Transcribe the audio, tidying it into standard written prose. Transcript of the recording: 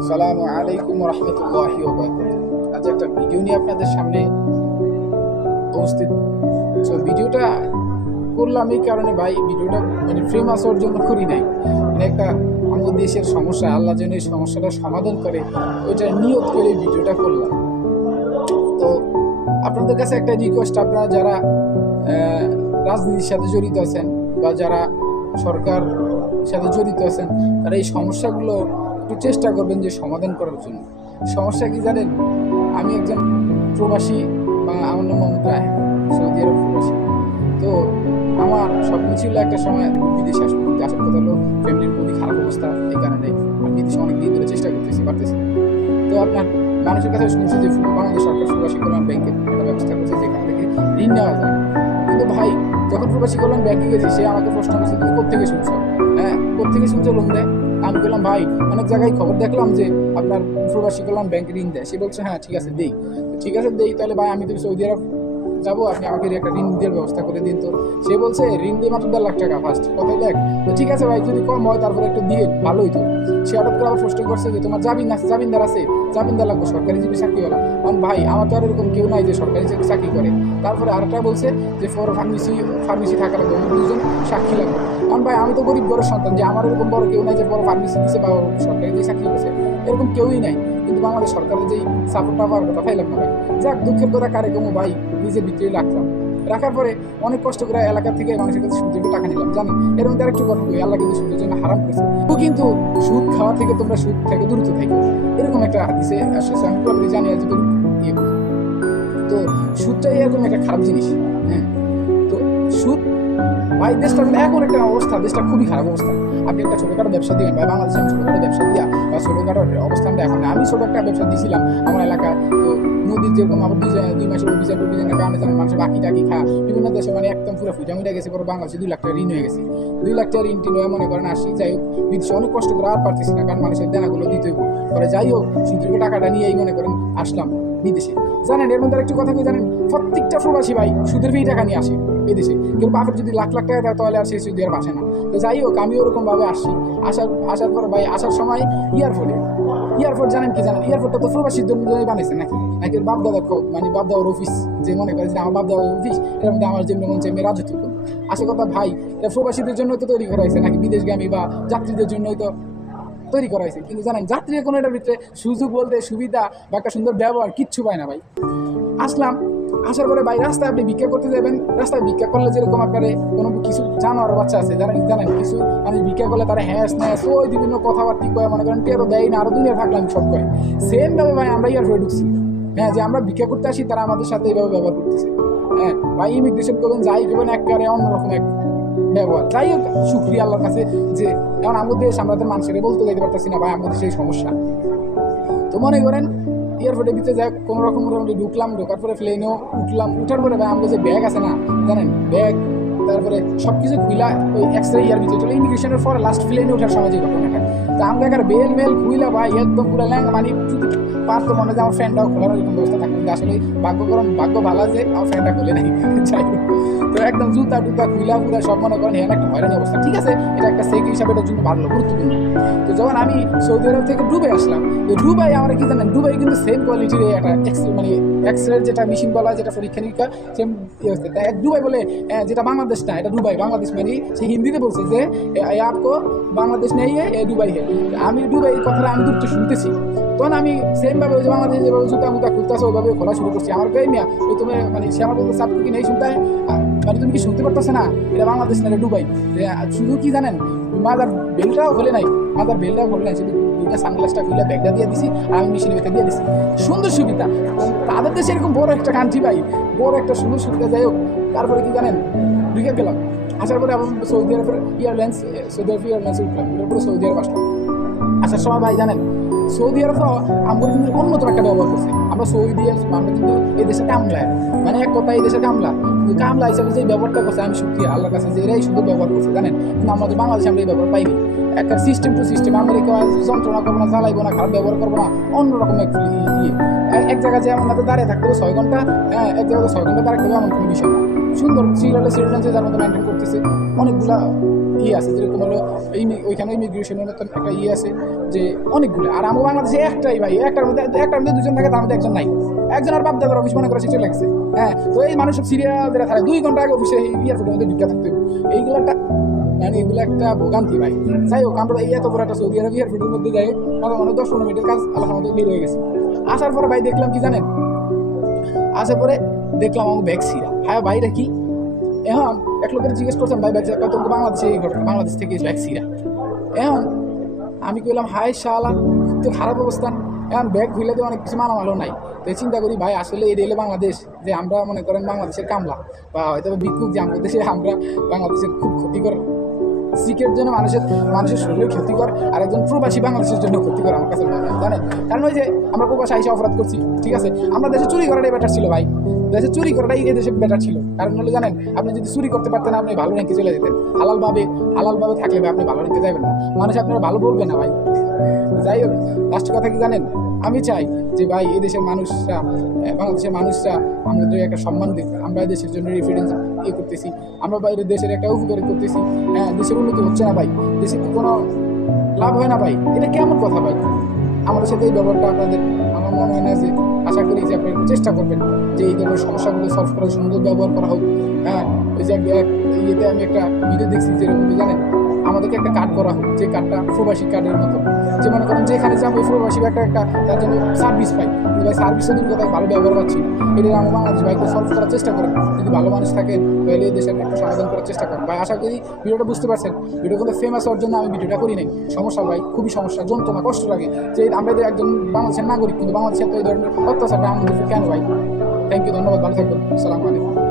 আসসালামু আলাইকুম রহমতুল্লাহি ওয়া বারাকাতুহু। আজ একটা ভিডিও নিয়ে আপনাদের সামনে উপস্থিত। তো ভিডিওটা করলাম এই কারণে ভাই, ভিডিওটা মানে ফেমাস হওয়ার জন্য করি নাই, মানে একটা আমাদের দেশের সমস্যা, আল্লাহ যেন এই সমস্যাটা সমাধান করে ওইটা নিয়ত করে ভিডিওটা করলাম। তো আপনাদের কাছে একটা রিকোয়েস্ট, আপনারা যারা রাজনীতির সাথে জড়িত আছেন বা যারা সরকার সাথে জড়িত আছেন, তারা এই সমস্যাগুলো একটু চেষ্টা করবেন যে সমাধান করার জন্য। সমস্যা কি জানেন? আমি একজন প্রবাসী, বা আমার নাম মোহাম্মদ রায়হান, সৌদি আরব প্রবাসী। তো আমার স্বপ্ন ছিল একটা সময় বিদেশে আসবো, কিন্তু আসার কথা হলো ফ্যামিলির খুবই খারাপ অবস্থা, এই কারণে আমি বিদেশে অনেক দিন ধরে চেষ্টা পারতেছি। তো আপনার মানুষের কাছে শুনছি যে বাংলাদেশ সরকার প্রবাসী কল্যাণ ব্যাংকের একটা ব্যবস্থা করছে যেখান থেকে ঋণ নেওয়া যায়। কিন্তু ভাই, যখন প্রবাসী কল্যাণ ব্যাংকে গেছি, সে আমাকে প্রশ্ন করছে তুমি কোথেকে শুনছো, কোথেকে শুনছো লোন দেয়? আমি বললাম ভাই, অনেক জায়গায় খবর দেখলাম যে আপনার প্রবাসী কল্যাণ ব্যাংকে ঋণ দেয়। সে বলছে হ্যাঁ ঠিক আছে দেই। তাহলে ভাই আমি তো সৌদি আরব যাবো, আপনি আমাকে একটা ঋণ দেওয়ার ব্যবস্থা করে দিন। তো সে বলছে ঋণ দিয়ে মাত্র 1.5 লাখ টাকা ফার্স্ট, কত লাখ? তো ঠিক আছে ভাই, যদি কম হয় তারপরে একটু দিয়ে ভালোই তো। সে হঠাৎ করে আবার প্রশ্ন করছে যে তোমার জামিনদার আছে? জামিনদার লাগবে, সরকারি জীবী চাকরিওয়ালা। কারণ ভাই, আমার তো আর এরকম কেউ নাই যে সরকারি চাকরি করে। তারপরে আরেকটা বলছে যে ফার্মেসি থাকা লাগবে, আমার 2জন সাক্ষী লাগবে। কারণ ভাই, আমি তো গরিব বড় সন্তান, যে আমার এরকম বড় কেউ নাই যে বড় ফার্মেসি দিচ্ছে বা সরকারি যে চাকরি করছে, এরকম কেউই নাই। কিন্তু বাংলাদেশ সরকারের যেই সাপোর্টটা পাওয়ার কথা পাইলাম না ভাই। যাক, দুঃখের কথা কারে কমো ভাই, নিজের ভিতরেই রাখার পরে অনেক কষ্ট করে এলাকা থেকে মানুষের কাছে সুদের টাকা নিলাম, জানি। এর মধ্যে আরেকটু কথা বলি, আল্লাহ কিন্তু সুদের জন্য হারাম করেছে। তো কিন্তু সুদ খাওয়া থেকে তোমরা সুদ থেকে দূরত থাকো, এরকম একটা হাদিসে আসছে। আমি পুরোপুরি জানি আর যদি ইয়ে করি, তো সুদটাই এরকম একটা খারাপ জিনিস। হ্যাঁ, তো সুদ ভাই, দেশটা এখন একটা অবস্থা, দেশটা খুবই খারাপ অবস্থা। আপনি একটা ছোটখাটো ব্যবসা দিবেন ভাই, বাংলাদেশে আমি ছোটখাটো ব্যবসা দিয়া বা ছোটখাটো অবস্থানটা এখন আমি ছোট একটা ব্যবসা দিয়েছিলাম আমার এলাকায়। তো নদীর যেরকম আবার 2 মাসের অভিযানের কারণে যেন মানুষের বাকি টাকি খায় বিভিন্ন দেশে, মানে একদম পুরো ফুটামিটা গেছে। পরে বাংলাদেশে 2 লাখ টাকা ঋণ হয়ে গেছে। 2 লাখ টাকা ঋণ টিন মনে করেন আসি। যাই হোক, বিদেশে অনেক কষ্ট করে আর পারতেছি না, কারণ মানুষের দেনাগুলো দিতে হইব। পরে যাই হোক, সুদীর্ঘ টাকাটা নিয়েই মনে করেন আসলাম বিদেশে। জানেন, এর মধ্যে একটু কথা কি জানেন? প্রত্যেকটা প্রবাসী ভাই সুদের ফি টাকা নিয়ে আসে বিদেশে। কিন্তু বাপের যদি লাখ লাখ টাকা দেয় তাহলে আর সেই সুদ আর বাসে না। তো যাই হোক, আমি ওরকম ভাবে আসছি। আসার পর ভাই, আসার সময় এয়ারপোর্ট জানেন কি জানেন? এয়ারপোর্টটা তো প্রবাসীর জন্য বানাইছে নাকি বাপ দাদার মানে বাপ দাদার অফিস, যে মনে করে যে আমার বাপ দাদার অফিস, এর মধ্যে আমার যেমন মন চাই আমি রাজত্ব করবো। আসে কথা ভাই, এটা প্রবাসীদের জন্য তো তৈরি করা হয়েছে নাকি বিদেশগামী বা যাত্রীদের জন্যই তো তৈরি করা হয়েছে। কিন্তু জানেন, যাত্রীদের কোনো এটার ভিতরে সুযোগ বলতে সুবিধা বা একটা সুন্দর ব্যবহার কিচ্ছু পায় না ভাই। আসার পরে ভাই, রাস্তায় আপনি ভিক্ষা করতে যাবেন, রাস্তায় ভিক্ষা করলে যেরকম আপনার কোনো কিছু জানোয়ার বাচ্চা আছে জানেন কিছু মানুষ ভিক্ষা করলে তারা ওই বিভিন্ন কথাবার্তি কয়ে মনে করেন টেরো দেয় না, আরো দুনিয়া থাকলাম সব করে। সেম ভাবে ভাই আমরা এয়ারপোর্টে ঢুকছি। হ্যাঁ, যে আমরা ভিক্ষা করতে আসি, তারা আমাদের সাথে এইভাবে ব্যবহার করতেছে। হ্যাঁ ভাই, ইমিগ্রেশন করবেন যাই করবেন একেবারে অন্যরকম এক ব্যবহার। যাই হোক, শুক্রিয়া আল্লাহর কাছে যে এখন আমাদের দেশ, আমরা তো মানুষের বলতে যেতে পারতেছি না ভাই, আমাদের সেই সমস্যা। তো মনে করেন এয়ারপোর্টের ভিতরে যাই কোনো রকম মোটামুটি ঢোকার পরে প্লেনেও উঠার পরে ভাই আমাদের যে ব্যাগ আছে না, জানেন ব্যাগ, তারপরে সব কিছু খুইলা ওই এক্সরে ইয়ার ভিতরে চলে ইমিগ্রেশনের পরে লাস্ট প্লেনে ওঠার সময় যে ঘটনাটা, তো আমরা এখানে মেল খুইলা ভাই একদম পুরো মানে পারতো মনে হয় আমার ফ্যানটাও খোলার এরকম ব্যবস্থা থাকবে, কিন্তু আসলে ভাগ্য ভালো যে আমার ফ্যানটা খুলে নাই। যাই হোক, তো একদম জুতা খুইলা পুরা সব মনে করেন একটা হয়রানি অবস্থা। ঠিক আছে, এটা একটা সেক হিসাবে এটার জন্য ভালো গুরুত্বপূর্ণ। তো যখন আমি সৌদি আরব থেকে দুবাই আসলাম, তো দুবাই আমরা কি জানেন, দুবাই কিন্তু সেম কোয়ালিটির একটা মানে এক্সরের যেটা মেশিন বলা, যেটা পরীক্ষা নিরীক্ষা সেম হচ্ছে। তাই দুবাই বলে, যেটা বাংলাদেশ না, এটা দুবাই। বাংলাদেশ মানে সে হিন্দিতে বলছে যে আপকো বাংলাদেশ নেই দুবাই হে। আমি দুবাই কথাটা আমি দূরটা শুনতেছি, তখন আমি সেমভাবে ওই যে বাংলাদেশে যেভাবে জুতা মুতা খুলতেছে ওইভাবে খোলা শুরু করছি। আমার গায়ে মিয়া ওই তুমি মানে সে আমার বলতে চাপ কি নেই শুনতে, মানে তুমি কি শুনতে পারতেছে না? এটা বাংলাদেশ না, এটা দুবাই। শুধু কি জানেন, মাদার বেলটাও খোলে নাই, শুধু দুইটা সানগ্লাসটা খুলে ব্যাগটা দিয়ে দিছি, আর আমি মেশিনের ভেতরে দিয়ে দিছি। সুন্দর সুবিধা। তাদের দেশে এরকম বড় একটা কান্ট্রি ভাই, বড় একটা সুন্দর সুবিধা। যাই হোক, তারপরে কি জানেন, ঢুকে গেলাম। আসার পরে আবার সৌদি আরবের এয়ারলাইন্সে উঠলাম, এরপরে সৌদি আরব আসলাম। আসার সময় ভাই জানেন, সৌদি আরব আমরা কিন্তু অন্যতম একটা ব্যবহার করছে। আমরা আমরা কিন্তু এই দেশে কামলা, মানে এক কথা এই দেশে কামলা হিসাবে যে ব্যবহারটা করছে, আমি শুক্রিয়া আল্লাহর কাছে যে এরাই সুন্দর ব্যবহার করছে জানেন। কিন্তু আমাদের বাংলাদেশে আমরা এই ব্যবহার পাইনি। একটা সিস্টেম টু সিস্টেম, আমরা যন্ত্রণা করবো না, জ্বালাইবো না, খারাপ ব্যবহার করবো না, অন্যরকম এক জায়গায় যে আমাদের দাঁড়িয়ে থাকতে হবে 6 ঘন্টা, এক জায়গায় 6 ঘন্টা দাঁড়াতে হবে এমন কোনো বিষয় না। সুন্দর সিরিয়ালে যার মতো মেনটেন করতেছে, অনেকগুলা আছে, যেরকম হলো ওইখানে ইমিগ্রেশনের মতন একটা আছে যে অনেকগুলো। আর আমার বাংলাদেশে একটাই ভাই, একটার মধ্যে দুজন থাকে, তার মধ্যে একজন নাই। একজন আর বাপ দাদার অফিস মনে করে সে চলে গেছে। হ্যাঁ, তো এই মানুষ সব সিরিয়া যারা থাকে 2 ঘন্টা আগে অফিসে এয়ারপোর্টের মধ্যে ঢুকে থাকতে হবে। এইগুলো মানে এগুলো একটা ভোগান্তি ভাই। যাই হোক, আমরা এই এত বড় একটা সৌদি আরব এয়ারপোর্টের মধ্যে যাই হোক, মানে 10-15 মিনিটের কাজ আল্লাহর মধ্যে বের হয়ে গেছে। আসার পরে ভাই দেখলাম কি জানেন, আসার পরে দেখলাম আমার ব্যাগ ছিঁড়া। হ্যাঁ ভাই, এটা কি? এখন এক লোকের জিজ্ঞেস করছেন ভাই ব্যাগ কত, বাংলাদেশে এই ঘটনা, বাংলাদেশ থেকে ব্যাগ ছিঁড়া। এখন আমি কইলাম হাই শালা, তো খারাপ অবস্থান। এখন ব্যাগ খুলে তো অনেক কিছু মালামালও নাই। তো চিন্তা করি ভাই আসলে এটা হলো বাংলাদেশ, যে আমরা মনে করেন বাংলাদেশের কামলা বা হয়তো ভিক্ষুক, যে আমাদের দেশে আমরা বাংলাদেশের খুব ক্ষতিকর শিখের জন্য মানুষের শরীরে ক্ষতিকর, আর একজন প্রবাসী বাংলাদেশের জন্য ক্ষতিকর আমার কাছে মনে হয়, জানেন? কারণ ওই যে আমরা প্রবাসী আইসা অপরাধ করছি, ঠিক আছে, আমরা দেশে চুরি করাটাই বেটার ছিল ভাই। দেশে চুরি করাটাই এই দেশে বেটার ছিল। কারণ হলো জানেন, আপনি যদি চুরি করতে পারতেন আপনি ভালো র্যাঙ্কে চলে যেতেন। হালালভাবে থাকলে আপনি ভালো র্যাঙ্কে যাবেন না, মানুষ আপনার ভালো বলবে না ভাই। যাই হোক, লাস্ট কথা কি জানেন, আমি চাই যে ভাই এই দেশের মানুষরা, বাংলাদেশের মানুষরা আমাদের একটা সম্মান দিক। আমরা এই দেশের জন্য রেফারেন্স করতেছি, আমরা বাইরের দেশের একটা উপকার করতেছি। হ্যাঁ, দেশের উন্নতি হচ্ছে না ভাই, দেশে কি কোনো লাভ হয় না ভাই? এটা কেমন কথা ভাই? আমাদের সাথে এই ব্যাপারটা আপনাদের আমার মনে হয় না যে, আশা করি যে আপনি চেষ্টা করবেন যে এই ধরনের সমস্যাগুলো সলভ করার সুন্দর ব্যবহার করা হোক। হ্যাঁ, ওই যে ইয়েতে আমি একটা ভিডিও দেখছি, যেরকম জানেন আমাদেরকে একটা কার্ড করা হোক, যে কার্ডটা প্রবাসী কার্ডের মতো, যে মনে করেন যেখানে যাবো ওই প্রবাসী একটা তার জন্য সার্ভিস পাই, কিন্তু ভাই সার্ভিসের দিন কোথায় ভালো ব্যবহার পাচ্ছি না। এটা আমার বাংলাদেশ ভাইকে সলভ করার চেষ্টা করেন। যদি ভালো মানুষ থাকেন তাহলে এই দেশের একটা সমাধান করার চেষ্টা করেন ভাই। আশা করি ভিডিওটা বুঝতে পারছেন। ভিডিও কিন্তু ফেমাস হওয়ার জন্য আমি ভিডিওটা করি নাই। সমস্যা ভাই, খুবই সমস্যা, যন্ত্রণা, কষ্ট লাগে যে আমরা একজন বাংলাদেশের নাগরিক, কিন্তু বাংলাদেশের তো এই ধরনের অত্যাচারটা আমাদের কেন ভাই? থ্যাংক ইউ, ধন্যবাদ, ভালো থাকবেন, আসসালামু আলাইকুম।